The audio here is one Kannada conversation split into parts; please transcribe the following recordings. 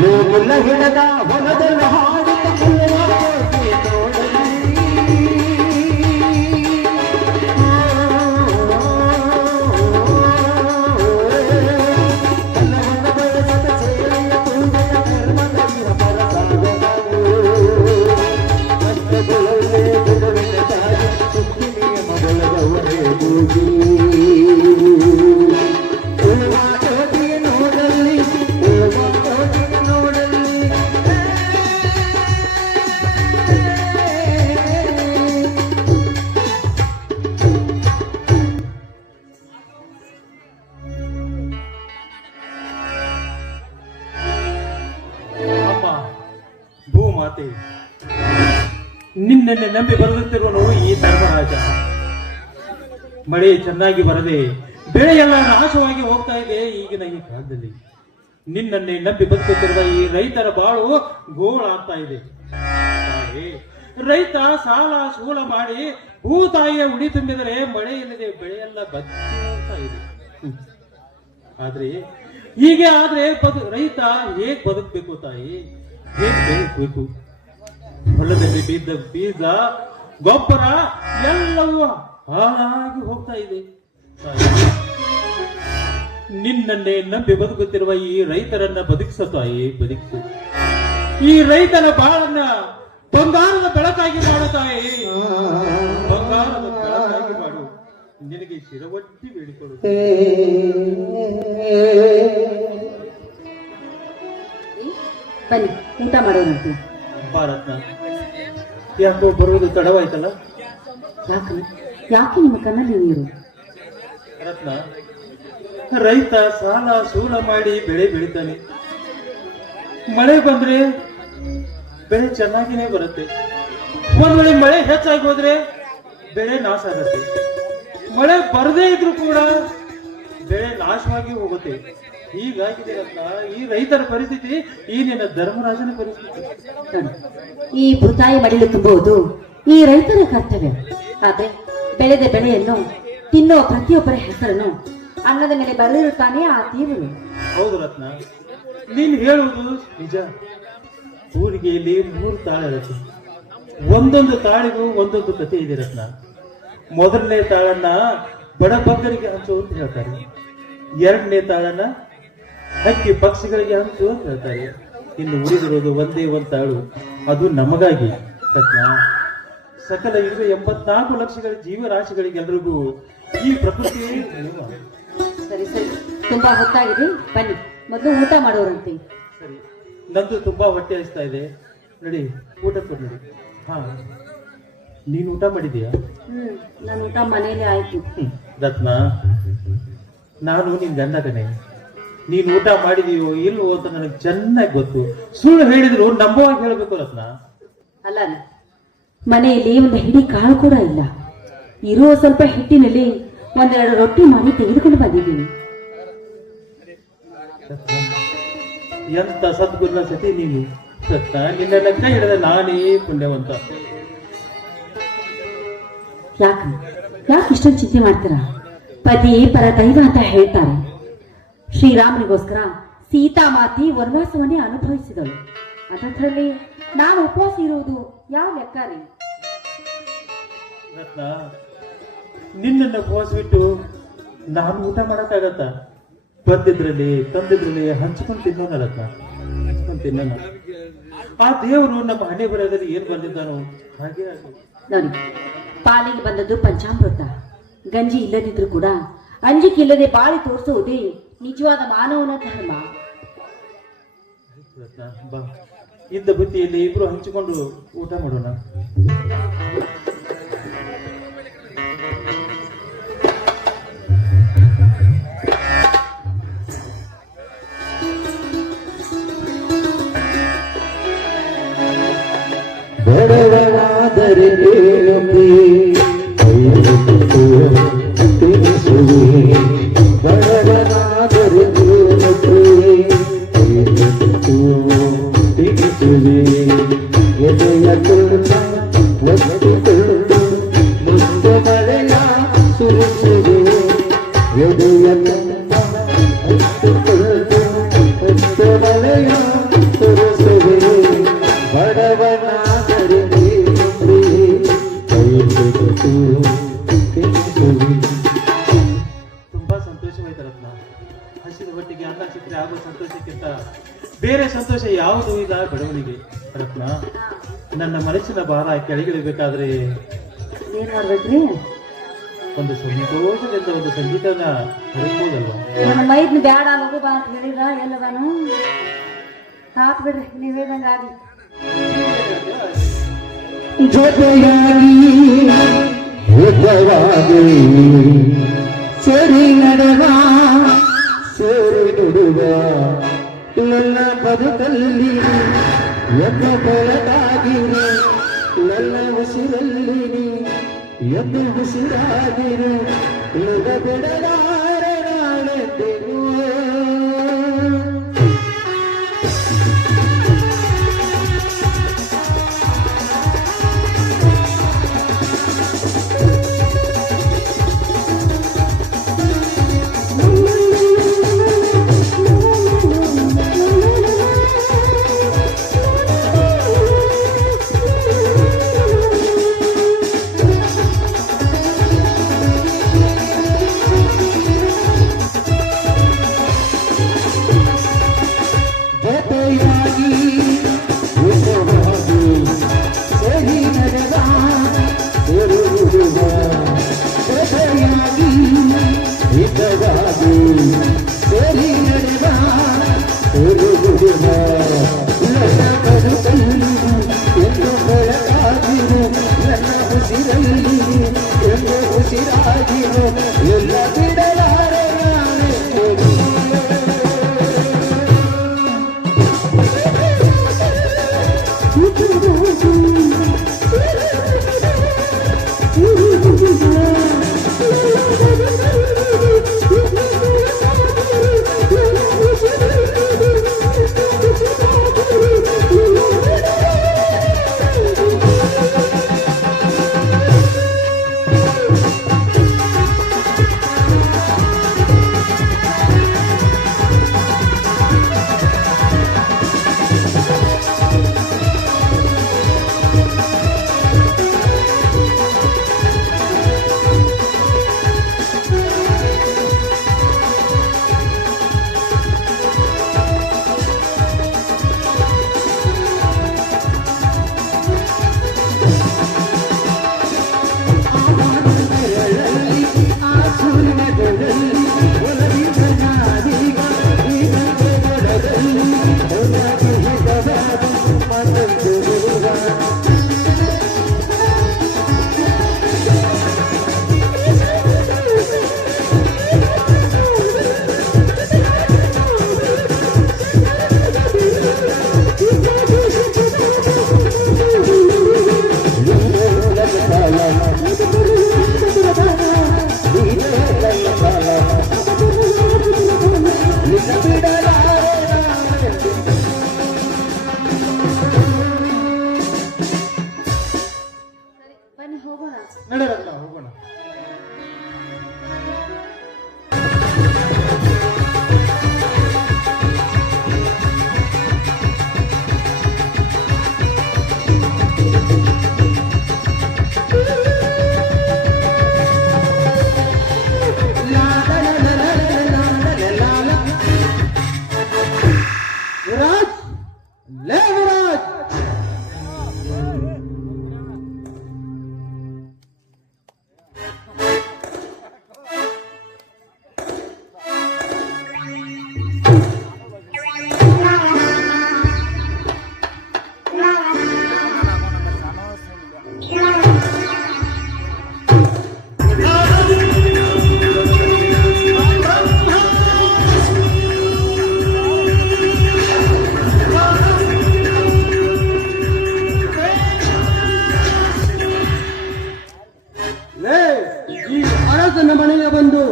ಲೋಕುಲ ಹಿಡದ ಹೊಲದಲ್ಲಿ ಹಾಡುತ್ತ ಭೂಮಾತೆ, ನಿನ್ನೆ ನಂಬಿ ಬರೆದುತ್ತಿರುವನು ಈ ಧರ್ಮರಾಜ. ಮಳೆ ಚೆನ್ನಾಗಿ ಬರದೆ ಬೆಳೆಯೆಲ್ಲ ನಾಶವಾಗಿ ಹೋಗ್ತಾ ಇದೆ ಈಗಿನ ಈ ಕಾಲದಲ್ಲಿ. ನಿನ್ನನ್ನೇ ನಂಬಿ ಬದುಕುತ್ತಿರುವ ಈ ರೈತರ ಬಾಳು ಗೋಳಾಗ್ತಾ ಇದೆ. ರೈತ ಸಾಲ ಸೂಲ ಮಾಡಿ ಭೂತಾಯಿಯ ಉಡಿ ತುಂಬಿದರೆ ಮಳೆ ಇಲ್ಲದೆ ಬೆಳೆಯೆಲ್ಲ ಬತ್ತಿ ಹೋಗ್ತಾ ಇದೆ. ಆದ್ರೆ ಹೀಗೆ ಆದ್ರೆ ರೈತ ಹೇಗ್ ಬದುಕಬೇಕು ತಾಯಿ? ಹೇಗ್ ಬೆಳೆಸಬೇಕು? ಹೊಲದಲ್ಲಿ ಬಿದ್ದ ಬೀಜ ಗೊಬ್ಬರ ಎಲ್ಲವೂ ಹಾಳಾಗಿ ಹೋಗ್ತಾ ಇದೆ. ನಿನ್ನನ್ನೇ ನಂಬಿ ಬದುಕುತ್ತಿರುವ ಈ ರೈತರನ್ನ ಬದುಕಿಸ ತಾಯಿ, ಬದುಕಿಸು. ಈ ರೈತನ ಬಾಳನ್ನ ಬಂಗಾರದ ಬೆಳಕಾಗಿ ಮಾಡು ತಾಯಿ, ಬಂಗಾರದ ಬೆಳಕಾಗಿ ಮಾಡು. ನಿನಗೆ ಶಿರವಟ್ಟಿ ಬೇಡಿಕೊಳ್ಳು. ಬನ್ನಿ ಊಟ ಮಾಡೋಣಂತೆ. ಭಾರತ ಯಾಕೋ ಬರುವುದು ತಡವಾಯ್ತಲ್ಲ? ಯಾಕೆ ನಿಮ್ಮ ಕಣ್ಣಲ್ಲಿ ನೀರು? ರತ್ನ, ರೈತ ಸಾಲ ಸೂಲ ಮಾಡಿ ಬೆಳೆ ಬೆಳಿತಾನೆ. ಮಳೆ ಬಂದ್ರೆ ಬೆಳೆ ಚೆನ್ನಾಗಿನೇ ಬರುತ್ತೆ. ಒಂದ್ ವೇಳೆ ಮಳೆ ಹೆಚ್ಚಾಗಿ ಹೋದ್ರೆ ಬೆಳೆ ನಾಶ ಆಗುತ್ತೆ. ಮಳೆ ಬರದೇ ಇದ್ರೂ ಕೂಡ ಬೆಳೆ ನಾಶವಾಗಿ ಹೋಗುತ್ತೆ. ಹೀಗಾಗಿದೆ ರತ್ನ ಈ ರೈತರ ಪರಿಸ್ಥಿತಿ, ಈ ನಿನ್ನ ಧರ್ಮರಾಜನ ಪರಿಸ್ಥಿತಿ. ಈ ಭೂತಾಯಿ ಮಡಿಲು ತುಂಬುವುದು ಈ ರೈತರ ಕರ್ತವ್ಯ. ಆದ್ರೆ ಬೆಳೆದ ಬೆಳೆಯನ್ನು ತಿನ್ನುವ ಪ್ರತಿಯೊಬ್ಬರ ಹೆಸರನ್ನು ಅನ್ನದ ಮೇಲೆ ಬರೆದಿರುತ್ತಾನೆ ಆ ದೇವರು. ಹೌದು ರತ್ನ, ನೀನು ಹೇಳುವುದು ನಿಜ. ಊರಿಗೆ ಇಲ್ಲಿ 3 ತಾಳ ಇರುತ್ತೆ. ಒಂದೊಂದು ತಾಳಿಗೂ ಒಂದೊಂದು ಕಥೆ ಇದೆ ರತ್ನ. ಮೊದಲನೇ ತಾಳನ್ನ ಬಡ ಭಕ್ತರಿಗೆ ಹಂಚು ಅಂತ ಹೇಳ್ತಾರೆ. 2ನೇ ತಾಳನ್ನ ಹಕ್ಕಿ ಪಕ್ಷಿಗಳಿಗೆ ಹಂಚು ಅಂತ ಹೇಳ್ತಾರೆ. ಇನ್ನು ಉಳಿದಿರೋದು ಒಂದೇ ಒಂದು ತಾಳು, ಅದು ನಮಗಾಗಿ. ರತ್ನ, ಸಕಲ 84 ಲಕ್ಷಗಳ ಜೀವರಾಶಿಗಳಿಗೆಲ್ಲರಿಗೂ ಈ ಪ್ರಕೃತಿ. ಸರಿ ಸರಿ, ತುಂಬಾ ಹೊತ್ತಾಗಿದೆ, ಬನ್ನಿ ಮೊದಲು ಊಟ ಮಾಡೋರಂತೆ. ಸರಿ, ನಂದು ತುಂಬಾ ಹೊಟ್ಟೆ ಹಸ್ತಾ ಇದೆ, ನಡಿ ಊಟ ಕೊಡಿ. ಹಾ, ನೀನು ಊಟ ಮಾಡಿದೀಯಾ? ನಾನು ಊಟ ಮನೇಲಿ ಆಯ್ತು. ರತ್ನ, ನಾನು ನಿನ್ ಗಂಡ ಕಣೆ. ನೀನ್ ಊಟ ಮಾಡಿದೀಯೋ ಇಲ್ವೋ ಅಂತ ನನಗೆ ಚೆನ್ನಾಗಿ ಗೊತ್ತು. ಸುಳ್ಳು ಹೇಳಿದ್ರು ನಂಬುವಾಗಿ ಹೇಳ್ಬೇಕು ರತ್ನ. ಅಲ್ಲ, ಮನೆಯಲ್ಲಿ ಒಂದು ಹಿಡಿ ಕಾಳು ಕೂಡ ಇಲ್ಲ. ಇರುವ ಸ್ವಲ್ಪ ಹಿಟ್ಟಿನಲ್ಲಿ 1-2 ರೊಟ್ಟಿ ಮಾಡಿ ತೆಗೆದುಕೊಂಡು ಬಂದಿದ್ದೀನಿ. ಎಂತ ಸದ್ಗುಣ ಸತಿ ನೀನು ರತ್ನ. ನಿನ್ನ ಲೆಕ್ಕ ಹಿಡಿದ ನಾನೇ ಪುಣ್ಯವಂತ. ಯಾಕೆ ಇಷ್ಟೊಂದು ಚಿಂತೆ ಮಾಡ್ತೀರಾ? ಪತಿ ಪರ ದೈವ ಅಂತ ಹೇಳ್ತಾರೆ. ಶ್ರೀರಾಮನಿಗೋಸ್ಕರ ಸೀತಾಮಾತಿ ವನವಾಸವನ್ನೇ ಅನುಭವಿಸಿದಳು. ಅದರಲ್ಲಿ ನಾನು ಉಪವಾಸ ಇರುವುದು ಯಾವ ಲೆಕ್ಕ ರೀ? ರತ್ನ, ನಿನ್ನನ್ನು ಉಪವಾಸ ಬಿಟ್ಟು ನಾನು ಊಟ ಮಾಡಕ್ಕಾಗತ್ತ? ಬಂದಿದ್ರಲ್ಲಿ ತಂದಿದ್ರಲ್ಲಿ ಹಂಚ್ಕೊಂಡು ತಿನ್ನೋಣ ರತ್ನ, ಹಂಚ್ಕೊಂಡು ತಿನ್ನೋಣ. ಆ ದೇವರು ನಮ್ಮ ಹಣೆ ಬರೋದಲ್ಲಿ ಏನ್ ಬಂದಿದ್ದಾನೋ ಹಾಗೆ ನೋಡಿ, ಪಾಲಿಗೆ ಬಂದದ್ದು ಪಂಚಾಮೃತ. ಗಂಜಿ ಇಲ್ಲದಿದ್ರು ಕೂಡ ಅಂಜಿಕೆ ಇಲ್ಲದೆ ಬಾಳಿ ತೋರಿಸುವುದೇ ನಿಜವಾದ ಮಾನವನ ಧರ್ಮ. ಬಾ, ಇದ್ದ ಬುತ್ತಿಯಲ್ಲಿ ಇಬ್ರು ಹಂಚಿಕೊಂಡು ಊಟ ಮಾಡೋಣ. ಬಡವನಾದರೆ ಬಡವನಾದರೆ ಎದೆಯ ತುಳ್ಳ ಒತ್ತಿಕೊಳ್ಳು ಮುಂದೆ ಮಳೆಯ ಸುರಿಸುವೆ. ಎದೆಯ ತುಳ್ಳ ಒತ್ತಿಕೊಳ್ಳು ಮುಂದೆ ಮಳೆಯ ಹೊಟ್ಟಿಗೆ ಅನ್ನ ಸಿಕ್ಕರೆ ಆಗೋ ಸಂತೋಷಕ್ಕಿಂತ ಬೇರೆ ಸಂತೋಷ ಯಾವುದೂ ಇಲ್ಲ ಬಡವನಿಗೆ. ರತ್ನ, ನನ್ನ ಮನಸ್ಸಿನ ಭಾರ ಕೆಳಗಿಳಿಬೇಕಾದ್ರೆ ಏನ್ ಮಾಡ್ಬೇಕ್ರಿ? ಒಂದು ಸಂತೋಷದಿಂದ ಒಂದು ಸಂಗೀತನ ಹೊರಡ್ಬೋದಲ್ವಾ? ನನ್ನ ಮೈದ್ನ ಬ್ಯಾಡ ಮಗು ಬಾ ಅಂತ ಹೇಳಿದ ಎಲ್ಲದಾನು ಸಾಕ್ ಬಿಡ್ರಿ, ನೀವ್ ಹೇಳ್ದಂಗ ಆಗ್ಲಿ. ಜೊತೆಯಾಗಿ ಹಿತವಾಗಿ ಸೇರಿ ನಡೆವ ಸೇರಿ ನುಡುವ ನನ್ನ ಬದುಕಲ್ಲಿ ಎದ್ದು ಬೆಳಕಾಗಿರು, ನನ್ನ ಉಸಿರಲ್ಲಿ ಎದ್ದು ಉಸಿರಾಗಿರು, ಯುಗ ಬಿಡಲಾರೆ ನಾಳೆಂದಿಗೂ. ಎಲ್ಲ ಬಿಡಲಾರೆ ಬನ್ನಿ ಹೋಗೋಣ. ನಡೆಯಲ್ಲ, ಹೋಗೋಣ. ವಿರಾಜ್, ಲೇ ವಿರಾಜ್, ಈ ಅರಸನ ಮನೆಗೆ ಬಂದು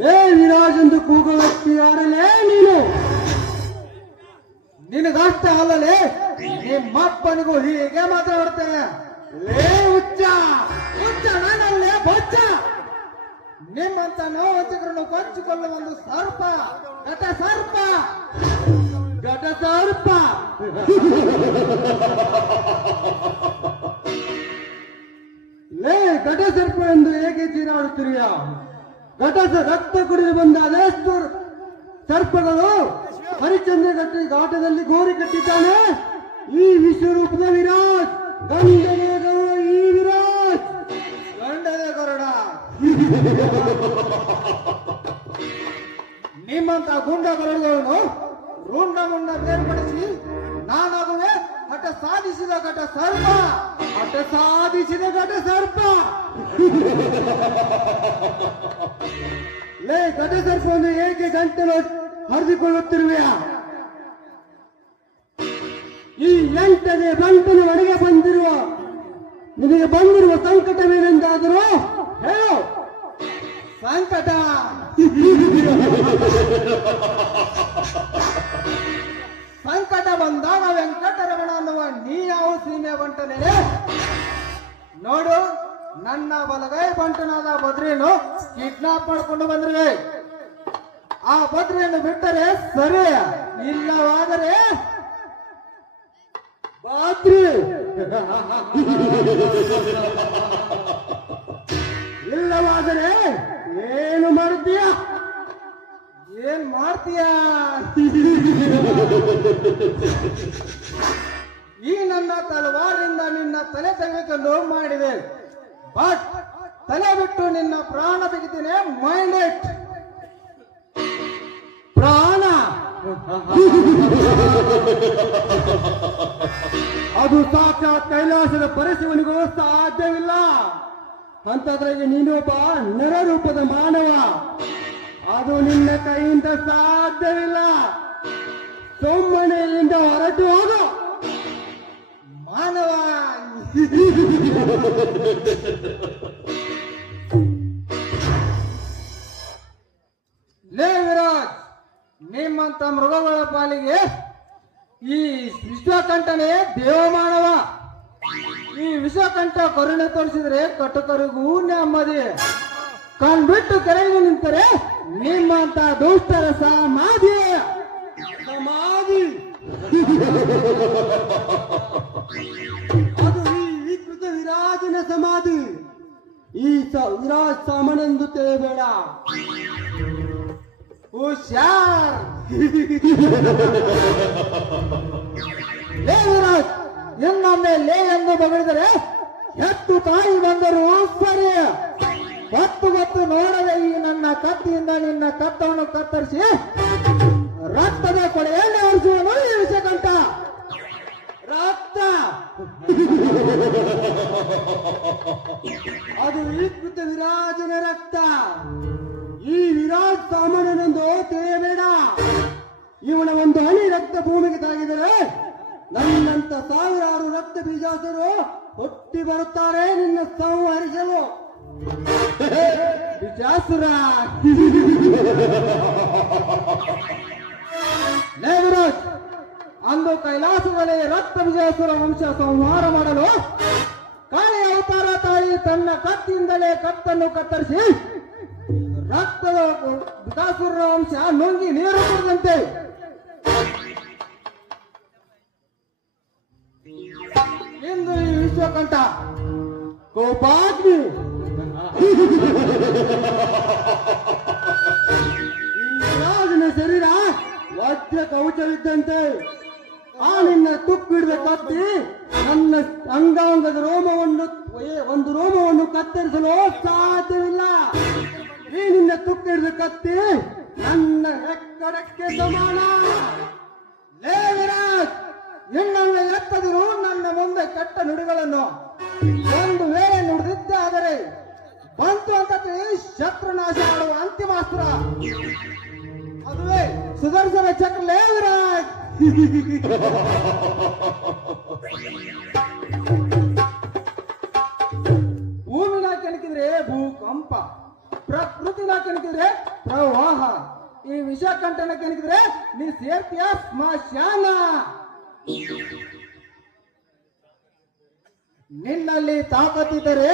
ಲೇ ವಿರಾಜ್ ಎಂದು ಕೂಗುವ ವ್ಯಕ್ತಿ ಯಾರಲ್ಲೇ ನೀನು? ನಿನಗಷ್ಟೇ ಅಲ್ಲಲೇ, ನಿಮ್ಮಪ್ಪನಿಗೂ ಹೀಗೆ ಮಾತಾಡ್ತೇನೆ. ಲೇ ಹುಚ್ಚ ಹುಚ್ಚ, ನಾನಲ್ಲೇ ಬೊಚ್ಚ. ನಿಮ್ಮಂತ ನೋವಂತಿಕರನ್ನು ಕೊಚ್ಚಿಕೊಳ್ಳುವ ಒಂದು ಸರ್ಪ, ಘಟ ಸರ್ಪ, ಘಟ ಸರ್ಪ. ಲೇ ಘಟ ಸರ್ಪ ಎಂದು ಹೇಗೆ ಚೀರಾಡುತ್ತೀರಿಯ? ಘಟ ರಕ್ತ ಕುಡಿದು ಬಂದ ಅದೆಷ್ಟು ಸರ್ಪಗಳು ಹರಿಶ್ಚಂದ್ರ ಘಾಟದಲ್ಲಿ ಗೋರಿ ಕಟ್ಟಿದ್ದಾನೆ ಈ ವಿಶ್ವರೂಪದ ವಿರಾಟ್ ಗಂಡನೇ ಗರುಡ ಈ ವಿರಾಟ್ ಗಂಡನೇ ಗರುಡ ನಿಮ್ಮಂತ ಗುಂಡ ಗರುಡಗಳನ್ನು ರುಂಡ ಮುಂಡ ಬೇರ್ಪಡಿಸಿ ನಾನಾಗುವೆ ಹಠ ಸಾಧಿಸಿದ ಘಟ ಸರ್ಪ. ಹಠ ಸಾಧಿಸಿದ ಘಟ ಸರ್ಪ. ಲೇ ಘಟ ಸರ್ಪವನ್ನು ಏಕೆ ಗಂಟಲು ಹರಿದುಕೊಳ್ಳುತ್ತಿರುವೆಯಾ? ಈ ಎಂಟನೇ ಬಂಟನ ಒಳಗೆ ನಿನಗೆ ಬಂದಿರುವ ಸಂಕಟವೇನೆಂದಾದರೂ ಹೇಳು. ಸಂಕಟ ಸಂಕಟ ಬಂದಾಗ ವೆಂಕಟರಮಣ ಅನ್ನುವ ನೀ ಯಾವ ಸೀಮೆ ಬಂಟನೇ? ನೋಡು, ನನ್ನ ಬಲಗೈ ಬಂಟನಾದ ಬದ್ರಿಯನ್ನು ಕಿಡ್ನಾಪ್ ಮಾಡಿಕೊಂಡು ಬಂದ್ರೆ ಆ ಬದ್ರಿಯನ್ನು ಬಿಟ್ಟರೆ ಸರಿ, ಇಲ್ಲವಾದರೆ ಬಾತ್ರಿ ಇಲ್ಲವಾದರೆ ಏನು ಮಾಡುತ್ತೀಯ? ಏನ್ ಮಾಡ್ತೀಯ? ಈ ನನ್ನ ತಲವಾರಿಂದ ನಿನ್ನ ತಲೆ ತೆಗೆದುಕೊಂಡು ಮಾಡಿದೆ, ಬಟ್ ತಲೆ ಬಿಟ್ಟು ನಿನ್ನ ಪ್ರಾಣ ತೆಗಿತೀನಿ. Mind it. ಪ್ರಾಣ ಅದು ಸಾಕ್ಷಾತ್ ಕೈಲಾಸದ ಪರಶಿವನಿಗೂ ಸಾಧ್ಯವಿಲ್ಲ. ಅಂತದ್ರಾಗೆ ನೀನೊಬ್ಬ ನರರೂಪದ ಮಾನವ, ಅದು ನಿನ್ನ ಕೈಯಿಂದ ಸಾಧ್ಯವಿಲ್ಲ. ಸೋಮನೆಯಿಂದ ಹೊರಟು ಹೋಗು ಮಾನವ. ಲೇ ವಿರಾಜ್, ನಿಮ್ಮಂತ ಮೃಗಗಳ ಪಾಲಿಗೆ ಈ ವಿಶ್ವಕಂಠನೇ ದೇವಮಾನವ. ಈ ವಿಶ್ವಕಂಠ ಕರುಣೆ ತೋರಿಸಿದ್ರೆ ಕಟುಕರಿಗೂ ನೆಮ್ಮದಿ. ಕಣ್ಬಿಟ್ಟು ಕೆರೆಗೆ ನಿಂತರೆ ನಿಮ್ಮಂತ ದುಷ್ಟರ ಸಮಾಧಿ. ಸಮಾಧಿ ಅದು ಈ ವಿಕೃತ ವಿರಾಜನ ಸಮಾಧಿ. ಈ ವಿರಾಜ್ ಸಾಮಾನೆಂದು ತಿಳಿಯಬೇಡ. ಹುಷಾರ್. ಲೇ ವಿರಾಜ್, ಇನ್ನೊಮ್ಮೆ ಲೇ ಎಂದು ಬಗಳಿದರೆ ಎತ್ತು ತಾಯಿ ಬಂದರೂ ಸರಿ. ಹೊತ್ತು ನೋಡದೆ ಈ ನನ್ನ ಕತ್ತಿಯಿಂದ ನಿನ್ನ ಕತ್ತವನ್ನು ಕತ್ತರಿಸಿ ರಕ್ತದ ಕೊಡೆಯಲ್ಲಿ ಹರಿಸುವನು ಈ ವಿಷಕಂಠ. ರಕ್ತ ಅದು ವಿಕೃತ ವಿರಾಜನ ರಕ್ತ. ಈ ವಿರಾಜ್ ಸಾಮಾನ್ಯನೆಂದು ತಿಳಿಯಬೇಡ. ಇವನ ಒಂದು ಹನಿ ರಕ್ತ ಭೂಮಿಗೆ ತಾಗಿದರೆ ನನ್ನಂತ ಸಾವಿರಾರು ರಕ್ತ ಬೀಜಾಸರು ಹುಟ್ಟಿ ಬರುತ್ತಾರೆ ನಿನ್ನ ಸಂಹರಿಸಲು. ಬೀಜಾಸುರ. ಲೇ ವಿರಾಜ್, ಅಂದು ಕೈಲಾಸದಲ್ಲಿ ರಕ್ತ ಬೀಜಾಸುರ ವಂಶ ಸಂಹಾರ ಮಾಡಲು ಕಾಳಿ ಅವತಾರ ತಾಯಿ ತನ್ನ ಕತ್ತಿಯಿಂದಲೇ ಕತ್ತನ್ನು ಕತ್ತರಿಸಿ ರಕ್ತದ ಬೀಜಾಸುರ ವಂಶ ನುಂಗಿ ನೀರು ಕುಡಿದಂತೆ ಇಂದು ಈ ವಿಶ್ವಕಂಠ ಕೋಪಾಗ್ನಿ. ಈ ವಿರಾಜನ ಶರೀರ ವಜ್ರ ಕವಚವಿದ್ದಂತೆ. ಆ ನಿನ್ನ ತುಕ್ಕಿಡಿದ ಕತ್ತಿ ನನ್ನ ಅಂಗಾಂಗದ ಒಂದು ರೋಮವನ್ನು ಕತ್ತರಿಸಲು ಸಾಧ್ಯವಿಲ್ಲ. ಈ ನಿನ್ನ ತುಕ್ಕಿಡಿದ ಕತ್ತಿ ನನ್ನ ಎಕ್ಕಡಕ್ಕೆ ಸಮಾನ. ಲೇ ವಿರಾಜ್, ಇನ್ನೊಮ್ಮೆ ಎತ್ತದಿರು ನನ್ನ ಮುಂದೆ ಕೆಟ್ಟ ನುಡಿಗಳನ್ನು. ಒಂದು ವೇಳೆ ನುಡಿದಿದ್ದಾದರೆ ಬಂತು ಅಂತ ತಿಳಿ ಶತ್ರುನಾಶ ಮಾಡುವ ಅಂತಿಮಾಸ್ತ್ರ, ಅದುವೇ ಸುದರ್ಶನ ಚಕ್ರ. ಲೇ ವಿರಾಜ್, ಭೂಮಿನ ಕೆಣಕಿದ್ರೆ ಭೂಕಂಪ, ಪ್ರಕೃತಿನ ಕೆಣಕಿದ್ರೆ ಪ್ರವಾಹ, ಈ ವಿಷಕಂಠನ ಕೆಣಕಿದ್ರೆ ನೀ ಸೇರ್ತೀಯ ಸ್ಮಶಾನ. ನಿನ್ನಲ್ಲಿ ತಾಕತ್ತಿದ್ದರೆ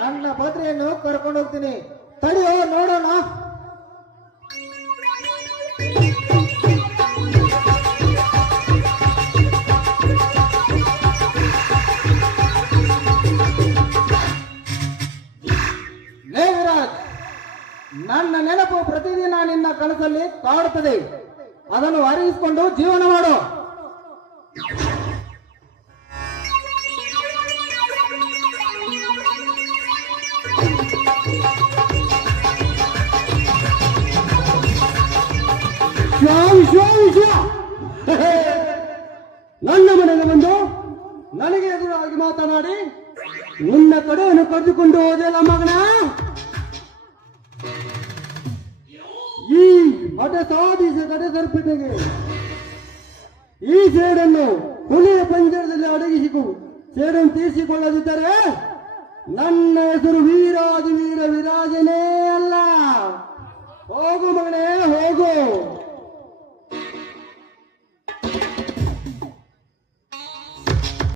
ನನ್ನ ಬದ್ರಿಯನ್ನು ಕರ್ಕೊಂಡು ಹೋಗ್ತೀನಿ. ತಡೆಯೋ ನೋಡೋಣ. ಲೇ ವಿರಾಜ್, ನನ್ನ ನೆನಪು ಪ್ರತಿದಿನ ನಿನ್ನ ಕನಸಲ್ಲಿ ಮನಸ್ಸಿನಲ್ಲಿ ಕಾಡುತ್ತದೆ. ಅದನ್ನು ಅರಿವಿಸಿಕೊಂಡು ಜೀವನ ಮಾಡು. ವಿಶ್ವ ನನ್ನ ಮನೆಗೆ ಬಂದು ನನಗೆ ಎದುರಾಗಿ ಮಾತನಾಡಿ ನಿನ್ನ ಕಡೆಯನ್ನು ಕರೆದುಕೊಂಡು ಹೋದೆಲ್ಲ ಮಗನ. ಈ ಹಠ ಸಾಧಿಸ ಕಡೆ ಸರ್ಪಿಟೆಗೆ ಈ ಸೇಡನ್ನು ಹುಲಿಯ ಪಂಜರದಲ್ಲಿ ಅಡಗಿಸಿಕೊ ಸೇಡನ್ನು ತೀರಿಸಿಕೊಳ್ಳದಿದ್ದರೆ ನನ್ನ ಹೆಸರು ವೀರಾದಿ ವೀರ ವಿರಾಜನೇ ಅಲ್ಲ. ಹೋಗು ಮಗನೇ ಹೋಗು.